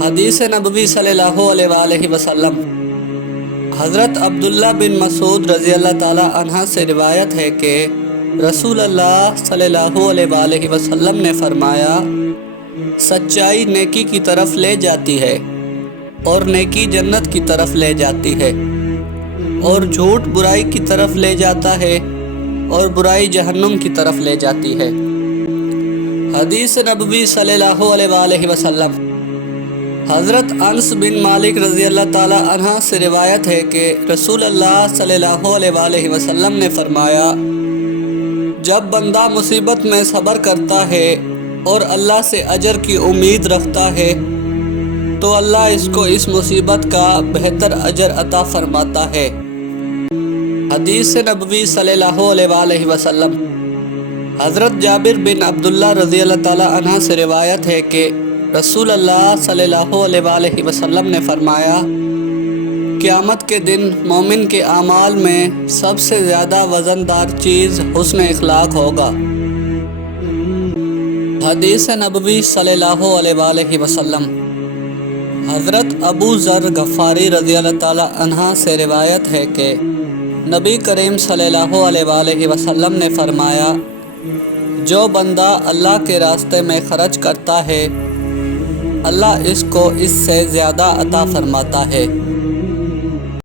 حدیث نبوی صلی اللہ علیہ وسلم حضرت عبداللہ بن مسعود رضی اللہ تعالی عنہ سے روایت ہے کہ رسول اللہ صلی اللہ علیہ وسلم نے فرمایا، سچائی نیکی کی طرف لے جاتی ہے اور نیکی جنت کی طرف لے جاتی ہے، اور جھوٹ برائی کی طرف لے جاتا ہے اور برائی جہنم کی طرف لے جاتی ہے۔ حدیث نبوی صلی اللہ علیہ وسلم حضرت انس بن مالک رضی اللہ تعالی عنہ سے روایت ہے کہ رسول اللہ صلی اللہ علیہ وسلم نے فرمایا، جب بندہ مصیبت میں صبر کرتا ہے اور اللہ سے اجر کی امید رکھتا ہے تو اللہ اس کو اس مصیبت کا بہتر اجر عطا فرماتا ہے۔ حدیث نبوی صلی اللہ علیہ وسلم حضرت جابر بن عبداللہ رضی اللہ تعالی عنہ سے روایت ہے کہ رسول اللہ صلی اللہ علیہ وسلم نے فرمایا، قیامت کے دن مومن کے اعمال میں سب سے زیادہ وزن دار چیز حسن اخلاق ہوگا۔ حدیث نبوی صلی اللہ علیہ وسلم حضرت ابو ذر غفاری رضی اللہ تعالی عنہ سے روایت ہے کہ نبی کریم صلی اللہ علیہ وسلم نے فرمایا، جو بندہ اللہ کے راستے میں خرچ کرتا ہے اللہ اس کو اس سے زیادہ عطا فرماتا ہے۔